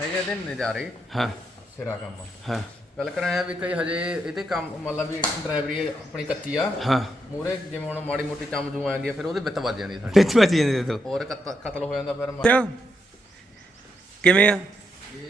ਹੈਗੇ ਤੇ ਨਜ਼ਾਰੇ। ਹਾਂ। ਸਿਰਾ ਕੰਮ। ਹਾਂ। ਗੱਲ ਕਰਾਇਆ ਵੀ ਕਈ ਹਜੇ ਇਹਦੇ ਕੰਮ ਮਤਲਬ ਵੀ ਡਰਾਈਵਰੀ ਆਪਣੀ ਕੱਚੀ ਆ। ਹਾਂ। ਮੂਰੇ ਜਿਵੇਂ ਹੁਣ ਮਾੜੀ ਮੋਟੀ ਚਮ ਜੂ ਆ ਜਾਂਦੀ ਆ ਫਿਰ ਉਹਦੇ ਵਿੱਤ ਵੱਜ ਜਾਂਦੀ ਸਾਡੇ ਵਿੱਚ ਬਚ ਜਾਂਦੇ ਤੋ ਹੋਰ ਕਤ- ਕਤਲ ਹੋ ਜਾਂਦਾ ਫਿਰ। ਮ- ਕਿਉਂ ਕਿਵੇਂ ਆ?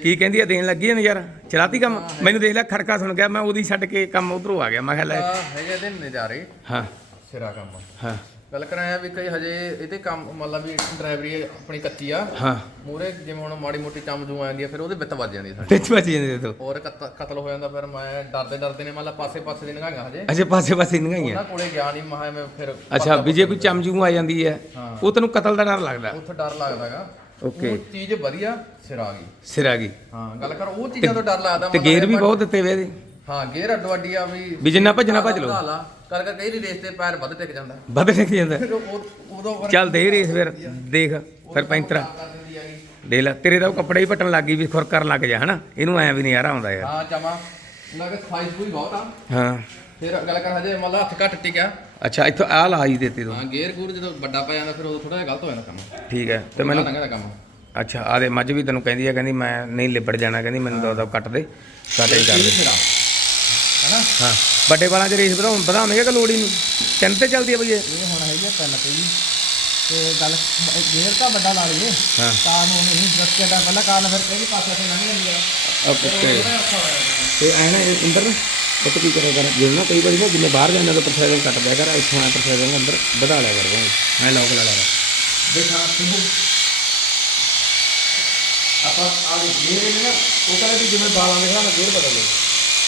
ਕੀ ਕਹਿੰਦੀ ਆ ਦੇਣ ਲੱਗੀ ਆ ਨਜ਼ਾਰਾ? ਚਲਾਤੀ ਕੰਮ? ਮੈਨੂੰ ਦੇਖ ਲੈ ਖੜਕਾ ਸੁਣ ਗਿਆ ਮੈਂ ਉਹਦੀ ਛੱਡ ਕੇ ਕੰਮ ਉਧਰੋਂ ਆ ਗਿਆ। ਮੈਂ ਕਿਹਾ ਲੈ। ਆ ਹੈਗੇ ਤੇ ਨਜ਼ਾਰੇ। ਹਾਂ। ਸਿਰਾ ਕੰਮ। ਹਾਂ। ਗੱਲ ਕਰਾਇਆ ਵੀ ਕਈ ਹਜੇ ਇਹਦੇ ਕੰਮ ਮਤਲਬ ਵੀ ਡਰਾਈਵਰੀ ਆਪਣੀ ਕੱਚੀ ਆ। ਹਾਂ। ਮੂਰੇ ਜਿਵੇਂ ਹੁਣ ਮਾੜੀ ਮੋਟੀ ਚਮ ਜੂ ਆ ਜਾਂਦੀ ਆ ਫਿਰ ਉਹਦੇ ਵਿੱਤ ਵੱਜ ਜਾਂਦੀ ਸਾਡੇ ਵਿੱਚ ਬਚ ਜਾਂਦੇ। ਤੋ ਹੋਰ ਕਤ- ਕਤਲ ਹੋ ਜਾਂਦਾ ਫਿਰ ਮੈਂ ਡਰਦੇ ਡਰਦੇ ਨੇ ਮਤਲਬ ਪਾਸੇ ਪਾਸੇ ਦੀ ਨਗਾਈਆਂ ਹਜੇ। ਅੱਛਾ ਪਾਸੇ ਪਾਸੇ ਨਗਾਈਆਂ ਉਹਨਾਂ ਕੋਲੇ ਗਿਆ ਨਹੀਂ ਮਹਾ ਮੈਂ ਫਿਰ ਅੱਛਾ ਵੀ ਜੇ ਕੋਈ ਚਮਜੂ ਆ ਜਾਂਦੀ ਹੈ। ਉਹ ਤੈਨੂੰ ਕਤਲ ਦਾ ਡਰ ਲੱਗਦਾ। ਉੱਥੇ ਡਰ ਲੱਗਦਾਗਾ ਓਕੇ। ਉਹ ਚੀਜ਼ ਵਧੀਆ ਸਿਰ ਆ ਗਈ। ਸਿਰ ਆ ਗਈ। ਹਾਂ ਗੱਲ ਕਰ ਉਹ ਚੀਜ਼ਾਂ ਤੋਂ ਡਰ ਲੱਗਦਾ ਤੇ ਮਤਲਬ ਗੇਰ ਵੀ ਬਹੁਤ ਦਿੱਤੇ ਵੇ ਇਹਦੇ। ਹਾਂ ਗੇਰ ਅੱਡੋ ਅੱਡੀ ਆ ਵੀ ਵੀ ਜਿੰਨਾ ਭੱਜਣਾ ਭੱਜ ਲਓ। ਲਾ। ਕਰ ਕਰ ਕਈ ਰੇਸ ਤੇ ਪੈਰ ਵੱਧ ਟਿਕ ਜਾਂਦਾ। ਵੱਧ ਟਿਕ ਜਾਂਦਾ। ਫਿਰ ਉਹ- ਉਦੋਂ ਫਿਰ ਚੱਲ ਦੇ ਰੇਸ ਫਿਰ ਦੇਖ ਫਿਰ ਪੈਂਤਰਾ। ਕਰ ਦਿੰਦੀ ਹੈਗੀ। ਦੇ ਲੈ ਤੇਰੇ ਦਾ ਉਹ ਕੱਪੜੇ ਹੀ ਪਟਣ ਲੱਗ ਗਈ ਵੀ ਖੁਰ ਕਰਨ ਲੱਗ ਜਾ ਹਨਾ? ਇਹਨੂੰ ਐ ਵੀ ਨਹੀਂ ਯਾਰਾ ਆਉਂਦਾ ਯਾਰ। ਹਾਂ ਜਮਾ ਉਹਨਾਂ ਸਾਈਜ਼ ਕੋਈ ਬਹੁਤ ਆ। ਹਾਂ। ਫਿਰ ਗੱਲ ਕਰ ਹਜੇ ਮਤਲਬ ਹੱਥ ਘੱਟ ਟਿਕਿਆ। ਅੱਛਾ ਇੱਥੋਂ ਆ ਲਾ ਹੀ ਦਿੱਤੀ ਤੂੰ ਹਾਂ ਗੇਰ ਗੂਰ ਜਦੋਂ ਵੱਡਾ ਪੈ ਜਾਂਦਾ ਫਿਰ ਉਦੋਂ ਥੋੜਾ ਜਿਹਾ ਗਲਤ ਹੋ ਜਾਂਦਾ ਕੰਮ। ਠੀਕ ਹੈ ਤੇ ਮੈਨੂੰ ਲੰਘਦਾ ਕੰਮ। ਅੱਛਾ ਆ ਦੇ ਮੱਝ ਵੀ ਤੈਨੂੰ ਕਹਿੰਦੀ ਆ ਕਹਿੰਦੀ ਮੈਂ ਨਹੀਂ ਲਿਬੜ ਜਾਣਾ ਕਹਿੰਦੀ ਮੈਨੂੰ ਦੋ ਦੋ ਕੱਟ ਦੇ ਕੱਟ ਹੀ ਕਰ ਦੇ। ਹੈਨਾ? ਹਾਂ। ਵੱਡੇ ਵਾਲਾਂ 'ਚ ਰੇਸ ਵਧਾਉਣ ਵਧਾਵੇਂਗੇ ਕਿ ਲੋੜ ਹੀ ਨਹੀਂ? ਤਿੰਨ ਤੇ ਚੱਲਦੀ ਆ ਬਈ ਇਹ। ਇਹ ਹੁਣ ਹੈਗੀ ਆ ਪੈਨ ਤੇ ਜੀ। ਤੇ ਗੱਲ ਗੇਰ ਤਾਂ ਵੱਡਾ ਲਾ ਲਈਏ। ਹਾਂ। ਕਾਰ ਨੂੰ ਨਹੀਂ ਰੱਖਿਆ ਦਾ ਪਹਿਲਾਂ ਕਾਰ ਨਾਲ ਫਿਰ ਕਿਹੜੀ ਪਾਸੇ ਤੇ ਲੰਘ ਜਾਂਦੀ ਆ? ਓਕੇ ਥੋੜਾ ਔਖਾ ਹੋ ਜਾਂਦਾ ਤੇ ਐ ਨਾ ਇਹ ਅੰਦਰ ਪੁੱਤ ਕੀ ਕਰਿਆ ਕਰ? ਜਿਵੇਂ ਨਾ ਕਈ ਵਾਰੀ ਨਾ ਜਿੰਨੇ ਬਾਹਰ ਜਾਂਦਾ ਤਾਂ ਪ੍ਰੋਫੈਸਰ ਕੱਟ ਦਿਆ ਕਰ ਇੱਥੋਂ ਆ ਪ੍ਰੋਫੈਸਰ ਅੰਦਰ ਵਧਾ ਲਿਆ ਕਰ। ਮੈਂ ਲੋਕ ਲਾ ਲਿਆ ਦੇਖਾ ਤੂੰ ਆਪਾਂ ਆ ਦੇ ਗੇਰ ਨੇ ਉਹ ਕਹਿੰਦਾ ਵੀ ਜਿਵੇਂ ਬਾਲਾਂ ਦੇ ਹਿਸਾਬ ਨਾਲ ਗੇਰ ਬਦਲ ਲਓ।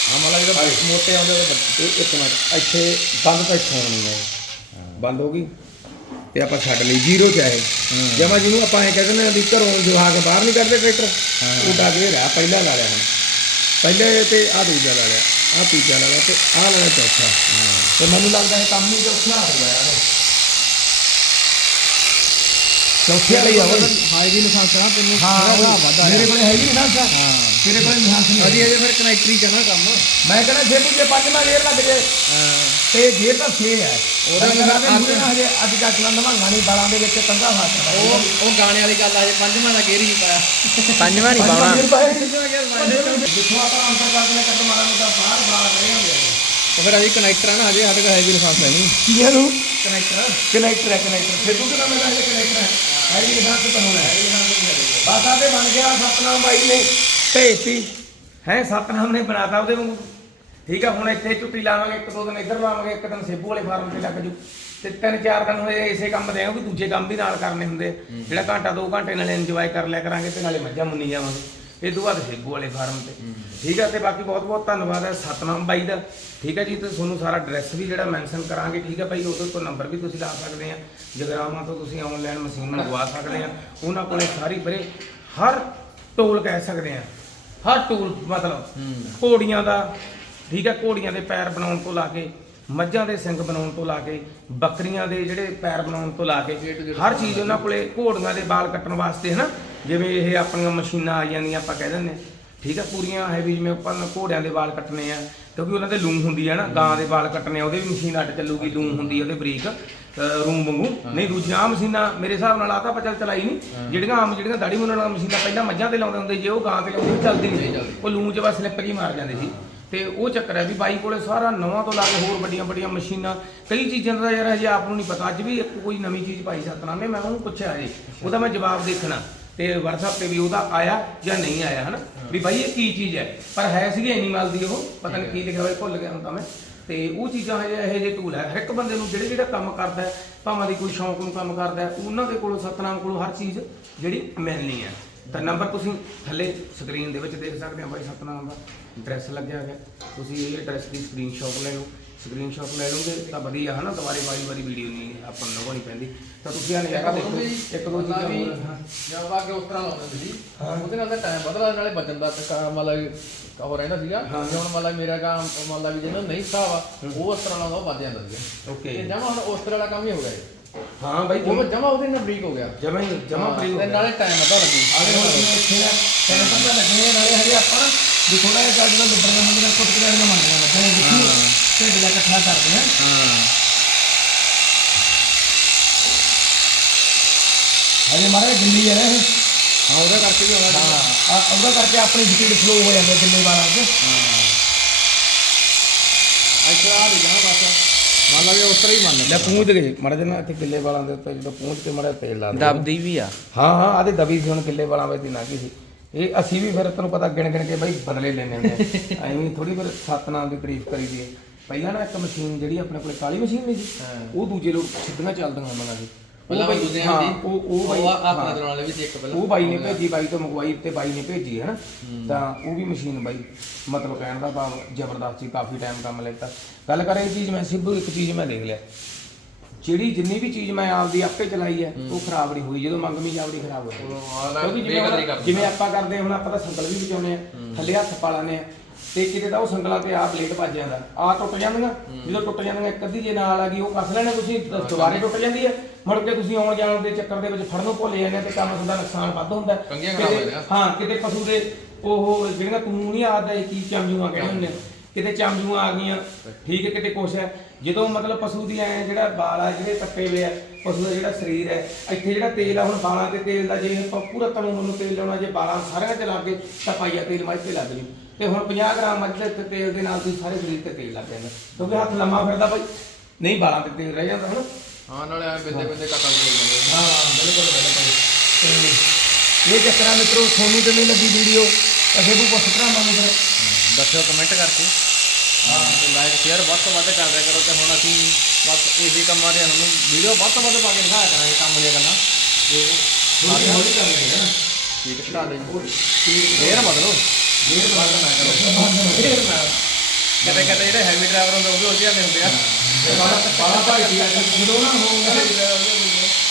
ਹਾਂ ਮਤਲਬ ਜਿਹੜਾ ਮੋਟੇ ਆਉਂਦੇ ਉਹਦੇ ਤੇ ਇੱਕ ਮਿੰਟ ਇੱਥੇ ਬੰਦ ਤਾਂ ਇੱਥੋਂ ਹੋਣੀ ਹੈ। ਬੰਦ ਹੋ ਗਈ? ਤੇ ਆਪਾਂ ਛੱਡ ਲਈ ਜ਼ੀਰੋ ਚ ਆਏ ਜਮਾ ਜਿਹਨੂੰ ਆਪਾਂ ਐ ਕਹਿੰਦੇ ਨੇ ਵੀ ਘਰੋਂ ਜਵਾ ਕੇ ਬਾਹਰ ਨਹੀਂ ਕੱਢਦੇ ਟਰੈਕਟਰ। ਉਹ ਦਾ ਗੇਰ ਆ ਪਹਿਲਾ ਲਾ ਲਿਆ ਹੁਣ। ਪਹਿਲੇ ਤੇ ਆ ਦੂਜਾ ਲਾ ਲਿਆ ਆ ਤੀਜਾ ਲਾ ਲਿਆ ਤੇ ਆ ਲਾ ਲਿਆ ਚੌਥਾ। ਤੇ ਮੈਨੂੰ ਲੱਗਦਾ ਇਹ ਕੰਮ ਹੀ ਚੌਥਾ ਹੋ ਗਿਆ ਯਾਰ। ਚੌਥੇ ਵਾਲੀ ਆ ਓਏ ਹਾਈ ਵੀ ਨਿਸ਼ਾਨ ਸਰਾ ਤੈਨੂੰ ਹਾਂ ਵਾਧਾ ਮੇਰੇ ਕੋਲੇ ਹੈ ਹੀ ਨਹੀਂ ਨਾ ਸਾ ਹਾਂ। ਤੇਰੇ ਕੋਲੇ ਨਿਹਾਂਸ ਨਹੀਂ ਅਜੀ ਅਜੇ ਫਿਰ ਕਨੈਕਟਰੀ ਕਰਨਾ ਕੰਮ। ਮੈਂ ਕਹਿੰਦਾ ਜੇ ਤੂੰ ਜੇ ਪੰਜਵਾਂ ਗੇਰ ਲੱਗ ਜੇ ਤੇ ਗੇਰ ਤਾਂ 6 ਹੈ। ਉਹਦਾ ਮੇਰਾ ਮੇਰਾ ਅੱਜ ਹਜੇ ਅੱਜ ਕੱਟ ਨਾ ਨਵਾਂਗਾ ਨਹੀਂ ਬਾਲਾਂ ਦੇ ਵਿੱਚ ਕੰਗਾ ਫਸ ਉਹ ਉਹ ਗਾਣੇ ਵਾਲੀ ਗੱਲ ਆ ਜੇ ਪੰਜਵਾਂ ਦਾ ਗੇਰ ਹੀ ਨਹੀਂ ਪਾਇਆ। ਪੰਜਵਾਂ ਨਹੀਂ ਪਾਉਣਾ। ਜਿੱਥੋਂ ਆਪਾਂ ਅੰਦਰ ਕਰਦੇ ਕੱਟ ਮਾਰਾਂਗੇ ਤਾਂ ਬਾਹਰ ਬਾਹਰ ਰਹੇ ਹੁੰਦੇ ਆ ਉਹ ਫਿਰ ਅਜੀ ਕਨੈਕਟਰ ਆ ਨਾ ਹਜੇ ਸਾਡੇ ਕੋਲ ਹੈਵੀ ਲਾਇਸੈਂਸ ਹੈ ਨਹੀਂ। ਕੀਆਂ ਨੂੰ ਕਨੈਕਟਰ ਕਨੈਕਟਰ ਹੈ ਕਨੈਕਟਰ ਫਿਰ ਤੂੰ ਕਿਹਦਾ ਮੇਰਾ ਇਹ ਕਨੈਕਟਰ ਹੈ? ਹੈ ਜੀ ਨਿਸ਼ਾਨ ਤੇ ਤੁਹਾਨੂੰ ਹੈ ਬਾਤਾਂ ਤੇ ਬਣ ਗਿਆ ਸਤਨਾਮ ਬਾਈ ਨੇ ਭੇਜਤੀ। ਹੈ, ਸਤਨਾਮ ਨੇ ਬਣਾਤਾ ਉਹਦੇ ਵਾਂਗੂ। ਠੀਕ ਆ, ਹੁਣ ਇੱਥੇ ਝੁੱਟੀ ਲਾਵਾਂਗੇ, ਇੱਕ ਦੋ ਦਿਨ ਇੱਧਰ ਲਾਵਾਂਗੇ, ਇੱਕ ਦਿਨ ਸੇਬੂ ਵਾਲੇ ਫਾਰਮ ਤੇ ਲੱਗ ਜੂ। ਤੇ ਤਿੰਨ ਚਾਰ ਦਿਨ ਹੋਏ ਇਸੇ ਕੰਮ ਦੇ ਆ ਕਿ ਦੂਜੇ ਕੰਮ ਵੀ ਨਾਲ ਕਰਨੇ ਹੁੰਦੇ ਜਿਹੜਾ ਘੰਟਾ, ਦੋ ਘੰਟੇ ਨਾਲੇ ਇੰਜੋਏ ਕਰ ਲਿਆ ਕਰਾਂਗੇ ਤੇ ਨਾਲੇ ਮੱਝਾਂ ਮੁੰਨੀ ਜਾਵਾਂਗੇ ਇਹ ਤੋਂ ਬਾਅਦ ਸੇਬੂ ਵਾਲੇ ਫਾਰਮ ਤੇ। ਠੀਕ ਆ ਤੇ ਬਾਕੀ ਬਹੁਤ ਬਹੁਤ ਧੰਨਵਾਦ ਹੈ ਸਤਨਾਮ ਬਾਈ ਦਾ। ਠੀਕ ਹੈ ਜੀ ਤੇ ਤੁਹਾਨੂੰ ਸਾਰਾ ਐਡਰੈਸ ਵੀ ਜਿਹੜਾ ਮੈਂਸ਼ਨ ਕਰਾਂਗੇ ਠੀਕ ਹੈ ਭਾਈ ਉਹਦੇ ਕੋਲ ਨੰਬਰ ਵੀ ਤੁਸੀਂ ਲਾ ਸਕਦੇ ਆ। ਜਗਰਾਵਾਂ ਤੋਂ ਤੁਸੀਂ ਆਨਲਾਈਨ ਮਸ਼ੀਨ ਮੰਗਵਾ ਸਕਦੇ ਆ। ਉਹਨਾਂ ਕੋਲੇ ਸਾਰੀ ਬਰੇ ਹਰ ਟੂਲ ਕਹਿ ਸਕਦੇ ਆ। ਹਰ ਟੂਲ ਮਤਲਬ ਘੋੜੀਆਂ ਦਾ ਠੀਕ ਹੈ ਘੋੜੀਆਂ ਦੇ ਪੈਰ ਬਣਾਉਣ ਤੋਂ ਲਾ ਕੇ ਮੱਝਾਂ ਦੇ ਸਿੰਗ ਬਣਾਉਣ ਤੋਂ ਲਾ ਕੇ ਬੱਕਰੀਆਂ ਦੇ ਜਿਹੜੇ ਪੈਰ ਬਣਾਉਣ ਤੋਂ ਲਾ ਕੇ ਹਰ ਚੀਜ਼ ਉਹਨਾਂ ਕੋਲੇ ਘੋੜੀਆਂ ਦੇ ਵਾਲ ਕੱਟਣ ਵਾਸਤੇ ਹਨਾ? ਜਿਵੇਂ ਇਹ ਆਪਣੀਆਂ ਮਸ਼ੀਨਾਂ ਆ ਜਾਂਦੀਆਂ ਆਪਾਂ ਕਹਿ ਦਿੰਦੇ ਹਾਂ। ਠੀਕ ਹੈ ਪੂਰੀਆਂ ਹੈਵੀ ਜਿਵੇਂ ਆਪਾਂ ਘੋੜਿਆਂ ਦੇ ਵਾਲ ਕੱਟਣੇ ਆ ਕਿਉਂਕਿ ਉਹਨਾਂ ਦੇ ਲੂਮ ਹੁੰਦੀ ਹੈ ਨਾ ਗਾਂ ਦੇ ਵਾਲ ਕੱਟਣੇ ਆ ਉਹਦੇ ਵੀ ਮਸ਼ੀਨ ਅੱਡ ਚੱਲੂਗੀ ਲੂਮ ਹੁੰਦੀ ਹੈ ਉਹਦੇ ਬਰੀਕ ਰੂਮ ਵਾਂਗੂ। ਨਹੀਂ ਦੂਜੀਆਂ ਮਸ਼ੀਨਾਂ ਮੇਰੇ ਹਿਸਾਬ ਨਾਲ ਆ ਤਾਂ ਆਪਾਂ ਚੱਲ ਚਲਾਈ ਨਹੀਂ। ਜਿਹੜੀਆਂ ਆਮ ਜਿਹੜੀਆਂ ਦਾੜੀ ਮੁੰਨਣ ਵਾਲੀਆਂ ਮਸ਼ੀਨਾਂ ਪਹਿਲਾਂ ਮੱਝਾਂ ਤੇ ਲਾਉਂਦੇ ਹੁੰਦੇ ਜੇ ਉਹ ਗਾਂ ਤੇ ਲਾਉਂਦੇ ਉਹ ਚੱਲਦੀ ਨਹੀਂ ਉਹ ਲੂਮ 'ਚ ਬਸ ਸਲਿੱਪ ਜੀ ਮਾਰ ਜਾਂਦੇ ਸੀ। ਤੇ ਉਹ ਚੱਕਰ ਹੈ ਵੀ ਬਾਈ ਕੋਲੇ ਸਾਰਾ ਨਵਾਂ ਤੋਂ ਲਾ ਕੇ ਹੋਰ ਵੱਡੀਆਂ ਵੱਡੀਆਂ ਮਸ਼ੀਨਾਂ ਕਈ ਚੀਜ਼ਾਂ ਦਾ ਯਾਰ ਹਜੇ ਆਪ ਨੂੰ ਨਹੀਂ ਪਤਾ। ਅੱਜ ਵੀ ਇੱਕ ਕੋਈ ਨਵੀਂ ਚੀਜ਼ ਪਾਈ ਸਤਨਾਮੇ ਮੈਂ ਉਹਨੂੰ ਪੁੱਛਿਆ ਜੀ ਉਹਦਾ ਮੈਂ ਜਵਾਬ ਦੇਖਣਾ। ਤੇ WhatsApp ਤੇ ਵੀ ਉਹਦਾ ਆਇਆ ਜਾਂ ਨਹੀਂ ਆਇਆ ਹਨਾ? ਵੀ ਬਾਈ ਇਹ ਕੀ ਚੀਜ਼ ਹੈ? ਪਰ ਹੈ ਸੀਗੀ ਐਨੀਮਲ ਦੀ ਉਹ ਪਤਾ ਨਹੀਂ ਕੀ ਲਿਖਿਆ ਹੋਇਆ ਭੁੱਲ ਗਿਆ ਹੁਣ ਤਾਂ ਮੈਂ। ਤੇ ਉਹ ਚੀਜ਼ਾਂ ਹਜੇ ਇਹੋ ਜਿਹੇ ਟੂਲ ਹੈ। ਹਰ ਇੱਕ ਬੰਦੇ ਨੂੰ ਜਿਹੜੇ ਜਿਹੜਾ ਕੰਮ ਕਰਦਾ ਹੈ ਭਾਵੇਂ ਦੀ ਕੋਈ ਸ਼ੌਂਕ ਨੂੰ ਕੰਮ ਕਰਦਾ ਹੈ ਉਹਨਾਂ ਦੇ ਕੋਲੋਂ ਸਤਨਾਮ ਕੋਲੋਂ ਹਰ ਚੀਜ਼ ਜਿਹੜੀ ਮਿਲਣੀ ਹੈ। ਤਾਂ ਨੰਬਰ ਤੁਸੀਂ ਥੱਲੇ ਸਕਰੀਨ ਦੇ ਵਿੱਚ ਦੇਖ ਸਕਦੇ ਹੋ ਬਾਈ ਸਤਨਾਮ ਦਾ ਐਡਰੈਸ ਲੱਗਿਆ ਹੋਇਆ। ਤੁਸੀਂ ਇਹ ਐਡਰੈਸ ਦੀ ਸਕਰੀਨਸ਼ਾਟ ਲੈ ਲਓ। ਸਕਰੀਨਸ਼ਾਟ ਲੈ ਲਓਗੇ ਤਾਂ ਵਧੀਆ ਹਨਾ? ਦੁਬਾਰੇ ਵਾਰੀ ਵਾਰੀ ਵੀਡੀਓ ਨਹੀਂ ਆਪਾਂ ਨੂੰ ਲਗਾਉਣੀ ਪੈਂਦੀ। ਤਾਂ ਤੁਸੀਂ ਆ ਨਜ਼ਾਰਾ ਦੇਖੋ ਇੱਕ ਦੋ ਚੀਜ਼ਾਂ ਹੋਰ ਹਾਂ। ਜਾਂ ਅੱਗੇ ਉਸ ਤਰ੍ਹਾਂ ਲਾਉਂਦੇ ਸੀ। ਉਹਦੇ ਨਾਲ ਤਾਂ ਟਾਈਮ ਬਦਲਾ ਨਾਲੇ ਵੱਜਣ ਦਾ ਤੇ ਕਾ- ਮਤਲਬ ਕਹੋ ਰਹਿੰਦਾ ਸੀਗਾ। ਜੇ ਹੁਣ ਮਤਲਬ ਮੇਰਾ ਕੰਮ ਮਤਲਬ ਵੀ ਜਿਹਨੂੰ ਨਹੀਂ ਹਿਸਾਬ ਆ ਉਹ ਉਸ ਤਰ੍ਹਾਂ ਲਾਉਂਦਾ ਉਹ ਵੱਜ ਜਾਂਦਾ ਸੀਗਾ। ਓਕੇ। ਤੇ ਜਮਾ ਹੁਣ ਉਸ ਤਰ੍ਹਾਂ ਵਾਲਾ ਕੰਮ ਹੀ ਹੋ ਗਿਆ ਇਹ। ਹਾਂ ਬਾਈ ਉਹ ਜਮਾ ਉਹਦੇ ਨਾਲ ਬਰੀਕ ਹੋ ਗਿਆ। ਜਮਾ ਹੀ ਜਮਾ ਹਾਂ, ਹੋ ਤੇ ਨਾਲੇ ਟਾਈਮ ਅੱਧਾ ਲੱਗੂ ਆਲੇ ਹੁਣ ਜਿਵੇਂ ਇੱਥੇ ਆ ਤੈਨੂੰ ਪਤਾ ਲੱਗਣੇ ਨਾਲੇ ਹਜੇ ਆਪਾਂ ਨਾ ਵੀ ਥੋੜਾ ਜਿਹਾ ਚੱਲ ਜਦੋਂ ਦੁੱਬਰ ਹੁੰਦੇ ਨੇ ਕੁੱਟ ਕੇ ਮੰਗਦੇ ਨੇ ਜਿਵੇਂ ਦੇਖੀ ਢਿੱਡ ਦਾ ਇਕੱਠਾ ਕਰਦੇ ਆ। ਹਾਂ ਹਜੇ ਮਾਰੇ ਗਿੱਲੀ ਹੈ ਨਾ ਇਹ। ਹਾਂ ਉਹਦਾ ਕਰਕੇ ਵੀ ਆਵਾਜ਼ ਹਾਂ। ਆ- ਉਹਦਾ ਕਰਕੇ ਆਪਣੀ ਸਪੀਡ ਸਲੋ ਹੋ ਜਾਂਦੀ ਹੈ ਕਿੰਨੇ ਵਾਰਾਂ 'ਚ ਇੱਥੇ ਆ ਦੇ ਜਾਣਾ ਬਸ। ਮੰਨ ਲਾ ਵੀ ਉਸ ਤਰ੍ਹਾਂ ਹੀ ਮੰਨ ਲੈ ਪੂੰਝ ਗਏ ਮੜਾ ਜਨਾ ਇੱਥੇ ਕਿੱਲੇ ਵਾਲਾਂ ਦੇ ਉੱਤੇ ਜਦੋਂ ਪੂੰਝ ਕੇ ਮੜਾ ਤੇਲ ਲਾ ਦਿੰਦੇ। ਦਬਦੀ ਵੀ ਆ। ਹਾਂ ਹਾਂ ਆਦੇ ਦਬੀ ਸੀ ਹੁਣ ਕਿੱਲੇ ਵਾਲਾਂ ਵਿੱਚ ਦੀ ਲੰਘੀ ਸੀ। ਇਹ ਅਸੀਂ ਵੀ ਫਿਰ ਤੈਨੂੰ ਪਤਾ ਗਿਣ ਗਿਣ ਕੇ ਬਈ ਬਦਲੇ ਲੈਣੇ ਹੁੰਦੇ ਆ। ਐਵੇਂ ਥੋੜੀ ਫਿਰ ਸਤਨਾਮ ਦੀ ਤਾਰੀਫ ਕਰੀ ਦੀ ਹੈ। ਪਹਿਲਾਂ ਨਾ ਇੱਕ ਮਸ਼ੀਨ ਜਿਹੜੀ ਆਪਣੇ ਕੋਲੇ ਕਾਲੀ ਮਸ਼ੀਨ ਨਹੀਂ ਸੀ ਉਹ ਦੂਜੇ ਲੋਕ ਸਿੱਧੀਆਂ ਚੱਲਦੀਆਂ ਹੁੰਦੀਆਂ ਸੀ ਉਹ ਬਾਈ- ਦੂਜੇ ਹਾਂ, ਉਹ ਉਹ ਬਾਈ ਆਪਣੇ। ਦੇ ਨਾਲੇ ਵੀ ਸੀ ਇੱਕ ਪਹਿਲਾਂ। ਉਹ ਬਾਈ ਨੇ ਭੇਜੀ ਬਾਈ ਤੋਂ ਮੰਗਵਾਈ ਤੇ ਬਾਈ ਨੇ ਭੇਜੀ ਹੈ। ਨਾ ਤਾਂ ਉਹ ਵੀ ਮਸ਼ੀਨ ਬਾਈ ਮਤਲਬ ਕਹਿਣ ਦਾ ਭਾਵ ਜ਼ਬਰਦਸਤ ਕਾਫੀ ਟਾਈਮ ਕੰਮ ਲੈਤਾ। ਗੱਲ ਕਰਾਂ ਇਹ ਚੀਜ਼ ਮੈਂ ਸਿੱਧੂ ਇੱਕ ਚੀਜ਼ ਮੈਂ ਦੇਖ ਲਿਆ। ਜਿਹੜੀ ਜਿੰਨੀ ਵੀ ਚੀਜ਼ ਮੈਂ ਆਪਦੀ ਆਪੇ ਚਲਾਈ ਹੈ ਉਹ ਖਰਾਬ ਨਹੀਂ ਹੋਈ। ਜਦੋਂ ਮੰਗਮੀ ਜਾਵੜੀ ਖਰਾਬ ਹੋ ਗਈ। ਉਹ ਆਲਾ ਕਿਉਂਕਿ ਜਿਵੇਂ ਆਪਾਂ ਕਰਦੇ ਹੁਣ ਆਪਾਂ ਤਾਂ ਸੰਗਲ ਵੀ ਬਚਾਉਨੇ ਆ ਥੱਲੇ ਹੱਥ ਪਾ ਲਾਨੇ ਆ ਤੇ ਕਿਤੇ ਤਾਂ ਉਹ ਸੰਗਲਾਂ ਤੇ ਆ ਬਲੇਡ ਵੱਜ ਜਾਂਦਾ ਆ ਟੁੱਟ ਜਾਂਦੀਆਂ ਜਦੋਂ ਟੁੱਟ ਜਾਂਦੀਆਂ ਇੱਕ ਅੱਧੀ ਜੇ ਨਾਲ ਆ ਗਈ ਉਹ ਕੱਸ ਲੈਣੇ ਤੁਸੀਂ ਦ- ਦੁਬਾਰੇ ਟੁੱਟ ਜਾਂਦੀ ਹੈ ਮੁੜ ਕੇ ਤੁਸੀਂ ਆਉਣ ਜਾਣ ਦੇ ਚੱਕਰ ਦੇ ਵਿੱਚ ਫੜਨ ਭੁੱਲ ਜਾਂਦੇ ਤੇ ਕੰਮ ਹੁੰਦਾ ਨੁਕਸਾਨ ਵੱਧ ਹੁੰਦਾ ਹੈ। ਕੰਘੀਆਂ ਖਰਾਬ ਹੋ ਕਿਤੇ- ਜਾਂਦੀਆਂ। ਹਾਂ ਕਿਤੇ ਪਸ਼ੂ ਦੇ ਉਹ ਜਿਹੜੀਆਂ ਤੂੰ ਨਹੀਂ ਆਦਾ ਕੀ ਚਮਜੂਆਂ ਕਹਿੰਦੇ ਹੁੰਦੇ ਆ। ਕਿਤੇ ਚਮਜੂਆਂ ਆ ਗਈਆਂ ਠੀਕ ਹੈ ਕਿਤੇ ਕੁਛ ਹੈ ਜਦੋਂ ਮਤਲਬ ਪਸ਼ੂ ਦੀ ਐ ਜਿਹੜਾ ਵਾਲ ਆ ਜਿਹੜੇ ਟੱਪੇ ਹੋਏ ਆ ਪਸ਼ੂ ਦਾ ਜਿਹੜਾ ਸਰੀਰ ਹੈ ਇੱਥੇ ਜਿਹੜਾ ਤੇਲ ਆ ਹੁਣ ਵਾਲਾਂ ਤੇ ਤੇਲ ਦਾ ਜੇ ਆਪਾਂ ਪੂਰਾ ਤਣੂ ਨੂੰ ਤੇਲ ਲਾਉਣਾ ਜੇ ਵਾਲਾਂ ਸਾਰਿਆਂ ਤੇ ਲੱਗ ਗਏ ਤਾਂ ਪਾਈਆ ਤੇਲ ਮੱਝ ਤੇ ਲੱਗ ਜੂ ਤੇ ਹੁਣ 50 ਗ੍ਰਾਮ ਮੱਝ ਦੇ ਤੇ ਤੇਲ ਦੇ ਨਾਲ ਤੁਸੀਂ ਸਾਰੇ ਸਰੀਰ ਤੇ ਤੇਲ ਲੱਗ ਜਾਂਦਾ। ਕਿਉਂਕਿ ਹੱਥ ਲੰਮਾ ਫਿਰਦਾ ਭਾਈ ਨਹੀਂ ਵਾਲਾਂ ਤੇ ਤੇਲ ਰਹਿ ਜਾਂਦਾ ਹਨਾ। ਹਾਂ ਨਾਲੇ ਐ ਬਿੰਦੇ ਬਿੰਦੇ ਕੱਟਾ ਦੇ ਜਾਂਦੇ ਹਾਂ ਬਿਲਕੁਲ ਬਿਲਕੁਲ। ਤੇ ਇਹ ਚੱਕਰਾਂ ਮਿੱਤਰੋ ਤੁਹਾਨੂੰ ਕਿਵੇਂ ਲੱਗੀ ਵੀਡੀਓ ਅਸੇ ਨੂੰ ਪੁੱਛ ਕਰਾਂ ਮੈਨੂੰ ਫਿਰ। ਦੱਸਿਓ ਕਮੈਂਟ ਕਰਕੇ। ਹਾਂ। ਤੇ ਲਾਈਕ ਸ਼ੇਅਰ ਵੱਧ ਤੋਂ ਵੱਧ ਕਰ ਦਿਆ ਕਰੋ ਤੇ ਹੁਣ ਅਸੀਂ ਬਸ ਇਸੇ ਕੰਮਾਂ ਦੇ ਸਾਨੂੰ ਵੀਡੀਓ ਵੱਧ ਤੋਂ ਵੱਧ ਪਾ ਕੇ ਦਿਖਾਇਆ ਕਰਾਂਗੇ ਕੰਮ ਦੀਆਂ ਗੱਲਾਂ। ਤੇ ਹੌਲੀ ਹੌਲੀ ਕਰ ਲੈਣਾ ਨਾ। ਠੀਕ ਘਟਾ ਦੇ। ਫੇਰ ਬਦਲੋ ਫੇਰ ਬੰਦ ਨਾ ਕਰੋ ਫੇਰ ਨਾ ਕਦੇ ਕਦੇ ਜਿਹੜੇ ਹੈਵੀ ਡਰਾਈਵਰ ਹੁੰਦੇ, ਉਹ ਵੀ ਉਲਝਿਆ ਦੇ ਹੁੰਦੇ ਆ। ਬਾਲਾ ਭਾਈ ਦੀ ਜਦੋਂ ਨਾ ਹੋਊਗਾ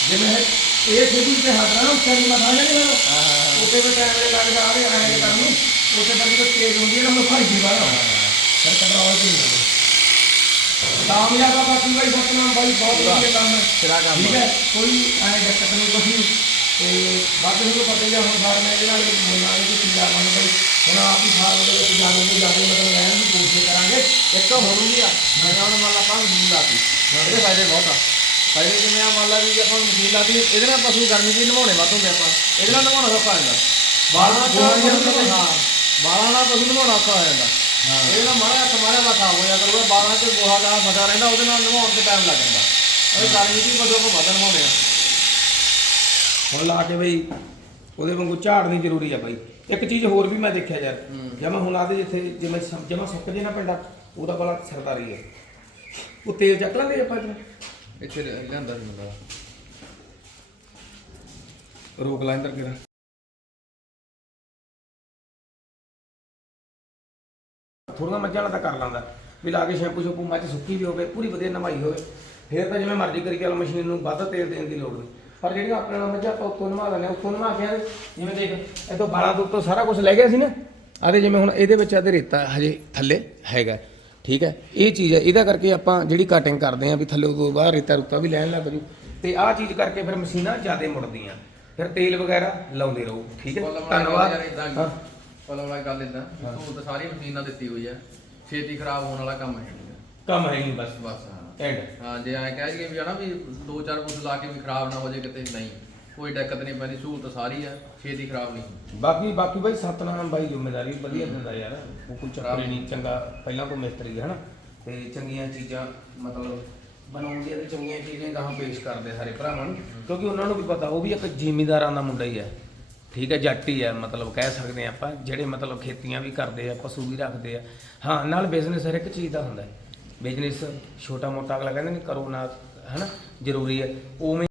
ਜਿਵੇਂ ਇਹ ਸਿੱਧੂ ਤੇ ਹੱਥ ਨਾਲ ਉੱਤੇ ਨੂੰ ਮਥਾ ਜਾਂਦੇ ਨਾ ਉੱਤੇ ਤੇ ਕੈਮਰੇ ਲੱਗਦਾ ਆ ਰਿਹਾ ਹੈ। ਕਰਨ ਨੂੰ ਉੱਤੇ ਤਾਂ ਜਦੋਂ ਤੇਜ਼ ਹੁੰਦੀ ਹੈ ਨਾ ਉਹ ਭਾਈ ਦੀ ਬਾਲਾ ਫਿਰ ਕੰਟਰੋਲ ਤੇ ਕਾਮਯਾਬ ਆ ਬਾਕੀ ਬਾਈ ਸਤਨਾਮ ਬਾਈ ਬਹੁਤ ਵਧੀਆ ਕੰਮ ਹੈ ਸਿਰਾ ਕੰਮ ਠੀਕ ਹੈ ਕੋਈ ਐ ਦਿੱਕਤ ਨਹੀਂ ਕੁਛ ਤੇ ਬਾਕੀ ਨੂੰ ਪਤਾ ਹੀ ਆ ਹੁਣ ਫਾਰਮ ਹੈ ਜਿਹੜਾ ਮੁੰਨਾ ਨੇ ਕਿ ਜਾ ਮੰਨ ਬਈ ਹੁਣ ਆਪ ਹੀ ਫਾਰਮ ਦੇ ਵਿੱਚ ਜਾ ਕੇ ਜਾ ਕੇ ਮਤਲਬ ਰਹਿਣ ਦੀ ਕੋਸ਼ਿਸ਼ ਕਰਾਂਗੇ। ਇੱਕ ਵੀ ਆ ਮੈਂ ਹੁਣ ਮੰਨ ਲਾ ਆਪਾਂ ਮਸ਼ੀਨ ਲਾਤੀ। ਇਹਦੇ ਫਾਇਦੇ ਬਹੁਤ ਆ। ਫਾਇਦੇ ਜਿਵੇਂ ਆ? ਮੰਨ ਲਾ ਵੀ ਜੇ ਆਪਾਂ ਮਸ਼ੀਨ ਲਾਤੀ ਇਹਦੇ ਨਾਲ ਪਸ਼ੂ ਗਰਮੀ ਦੀ ਨਵਾਉਣੇ ਵੱਧ ਹੁੰਦੇ ਆਪਾਂ। ਇਹਦੇ ਨਾਲ ਨਵਾਉਣਾ ਸੌਖਾ ਹੋ ਜਾਂਦਾ। ਬਾਲਾਂ ਦੋਹਾਂ ਨਾਲ ਦੀਆਂ ਪਸ਼ੂ- ਹਾਂ ਬਾਲਾਂ ਨਾਲ ਪਸ਼ੂ ਨਵਾਉਣਾ ਔਖਾ ਹੋ ਜਾਂਦਾ। ਇਹਦੇ ਨਾਲ ਮਾੜਾ ਹੱਥ ਮਾਰਿਆ ਵਾ ਖਾ ਹੋ ਜਾ ਕਰੂਗਾ ਬਾਲਾਂ 'ਚ ਗੋਹਾ ਗਾਹ ਫਸਾ ਰਹਿੰਦਾ ਉਹਦੇ ਨਾਲ ਨਵਾਉਣ ਤੇ ਟਾਈਮ ਲੱਗ ਜਾਂਦਾ। ਇਹ ਗਰਮੀ ਦੀ ਪਸ਼ੂ ਆਪਾਂ ਵੱਧ ਨਵਾਉਣੇ ਆ। ਹੁਣ ਲਾ ਕੇ ਬਈ ਉਹਦੇ ਵਾਂਗੂ ਝਾੜਨੀ ਜ਼ਰੂਰੀ ਆ ਬਾਈ। ਇੱਕ ਚੀਜ਼ ਹੋਰ ਵੀ ਮੈਂ ਦੇਖਿਆ ਯਾਰ ਜਮਾ ਹੁਣ ਆਦੇ ਜਿੱਥੇ ਜਿਵੇਂ ਜਮਾ ਸੁੱਕ ਜੇ ਨਾ ਪਿੰਡਾ ਉਹਦਾ ਬੜਾ ਸਰਦਾਰੀ ਹੈ ਉਹ ਤੇਲ ਚੱਕ ਲੈਂਦੇ ਆਪਾਂ ਜੀ ਇੱਥੇ ਲਿਆਂਦਾ ਸੀ ਮੁੰਡਾ। ਰੋਕ ਲਾ ਇੰਦਰ ਕਿਰਾ ਥੋੜਾ ਮੱਝਾਂ ਵਾਲਾ ਤਾਂ ਕਰ ਲਾਂਦਾ। ਵੀ ਲਾ ਕੇ ਸ਼ੈਂਪੂ ਸ਼ੈਂਪੂ ਮੱਝ ਸੁੱਕੀ ਵੀ ਹੋਵੇ ਪੂਰੀ ਵਧੀਆ ਨਵਾਈ ਹੋਵੇ। ਫੇਰ ਤਾਂ ਜਿਵੇਂ ਮਰਜ਼ੀ ਕਰੀ ਚੱਲ ਮਸ਼ੀਨ ਨੂੰ ਵੱਧ ਤੇਲ ਦੇਣ ਦੀ ਲੋੜ ਨਹੀਂ। ਪਰ ਜਿਹੜੀਆਂ ਆਪਣੇ ਨਾਲ ਮੱਝਾਂ ਆਪਾਂ ਉੱਤੋਂ ਨਵਾ ਹਾਂ, ਉੱਤੋਂ ਨਵਾ ਕੇ ਜਿਵੇਂ ਦੇਖ ਇਦੋਂ ਬਾਲਾਂ ਤੋਂ ਉੱਤੋਂ ਸਾਰਾ ਕੁਝ ਲੈ ਗਿਆ ਸੀ ਨਾ। ਆਦੇ ਜਿਵੇਂ ਹੁਣ ਇਹਦੇ ਵਿੱਚ ਆਦੇ ਰੇਤਾ ਹਜੇ ਥੱਲੇ ਹੈਗਾ ਠੀਕ ਹੈ। ਇਹ ਚੀਜ਼ ਹੈ ਇਹਦਾ ਕਰਕੇ ਆਪਾਂ ਜਿਹੜੀ ਕਟਿੰਗ ਕਰਦੇ ਆਂ ਵੀ ਥੱਲੇ ਤੋਂ ਬਾਹਰ ਰੇਤਾ ਰੁੱਤਾ ਵੀ ਲੈਣ ਲੱਗ ਜੂ ਤੇ ਆਹ ਚੀਜ਼ ਕਰਕੇ ਫਿਰ ਮਸ਼ੀਨਾਂ ਜ਼ਿਆਦਾ ਮੁੜਦੀਆਂ ਫਿਰ ਤੇਲ ਵਗੈਰਾ ਲਾਉਂਦੇ ਰਹੋ ਠੀਕ ਹੈ। ਧੰਨਵਾਦ। ਹਾਂ। ਪਲਾ ਵਾਲਾ ਗੱਲ ਇਦਾਂ ਉਹ ਤਾਂ ਸਾਰੀ ਮਸ਼ੀਨਾਂ ਦਿੱਤੀ ਹੋਈ ਆ ਛੇਤੀ ਖਰਾਬ ਹੋਣ ਵਾਲਾ ਕੰਮ ਹੈ ਕੰਮ ਹੈ ਨਹੀਂ ਬਸ। ਬਸ ਹਾਂ। ਐਂਡ ਹਾਂ ਜੇ ਐ ਕਹਿ ਜੀਏ ਵੀ ਹਨਾ ਵੀ ਦੋ ਚਾਰ ਕੁਝ ਲਾ ਕੇ ਵੀ ਖਰਾਬ ਨਾ ਹੋ ਜਾਏ ਕਿਤੇ ਨਹੀਂ। ਕੋਈ ਦਿੱਕਤ ਨਹੀਂ ਪੈਂਦੀ ਸਹੂਲਤ ਸਾਰੀ ਆ ਛੇਤੀ ਖਰਾਬ ਨਹੀਂ। ਬਾਕੀ ਬਾਕੀ ਬਾਈ ਸਤਨਾਮ ਬਾਈ ਜ਼ਿੰਮੇਵਾਰੀ ਵਧੀਆ ਦਿੰਦਾ ਯਾਰ ਉਹ ਕੋਈ ਚੱਕਰ ਹੀ ਨਹੀਂ ਚੰਗਾ ਪਹਿਲਾਂ ਤੋਂ ਮਿਸਤਰੀ ਹੈ ਹਨਾ। ਤੇ ਚੰਗੀਆਂ ਚੀਜ਼ਾਂ ਮਤਲਬ ਬਣਾਉਂਦੇ ਤੇ ਚੰਗੀਆਂ ਚੀਜ਼ਾਂ ਗਾਹਾਂ ਪੇਸ਼ ਕਰਦੇ ਸਾਰੇ ਭਰਾਵਾਂ ਨੂੰ ਕਿਉਂਕਿ ਉਹਨਾਂ ਨੂੰ ਵੀ ਪਤਾ ਉਹ ਵੀ ਇੱਕ ਜ਼ਿਮੀਂਦਾਰਾਂ ਦਾ ਮੁੰਡਾ ਹੀ ਹੈ ਠੀਕ ਹੈ ਜੱਟ ਹੀ ਹੈ ਮਤਲਬ ਕਹਿ ਸਕਦੇ ਆ ਆਪਾਂ ਜਿਹੜੇ ਮਤਲਬ ਖੇਤੀਆਂ ਵੀ ਕਰਦੇ ਆ ਪਸ਼ੂ ਵੀ ਰੱਖਦੇ ਆ। ਹਾਂ ਨਾਲ ਬਿਜ਼ਨਸ ਹਰ ਇੱਕ ਚੀਜ਼ ਦਾ ਹੁੰਦਾ ਹੈ। ਬਿਜ਼ਨਸ ਛੋਟਾ ਮੋਟਾ ਅਗਲਾ ਕਹਿੰਦੇ ਨਹੀਂ ਕਰੋ ਨਾ ਹਨਾ ਜ਼ਰੂਰੀ ਹੈ। ਉਵੇਂ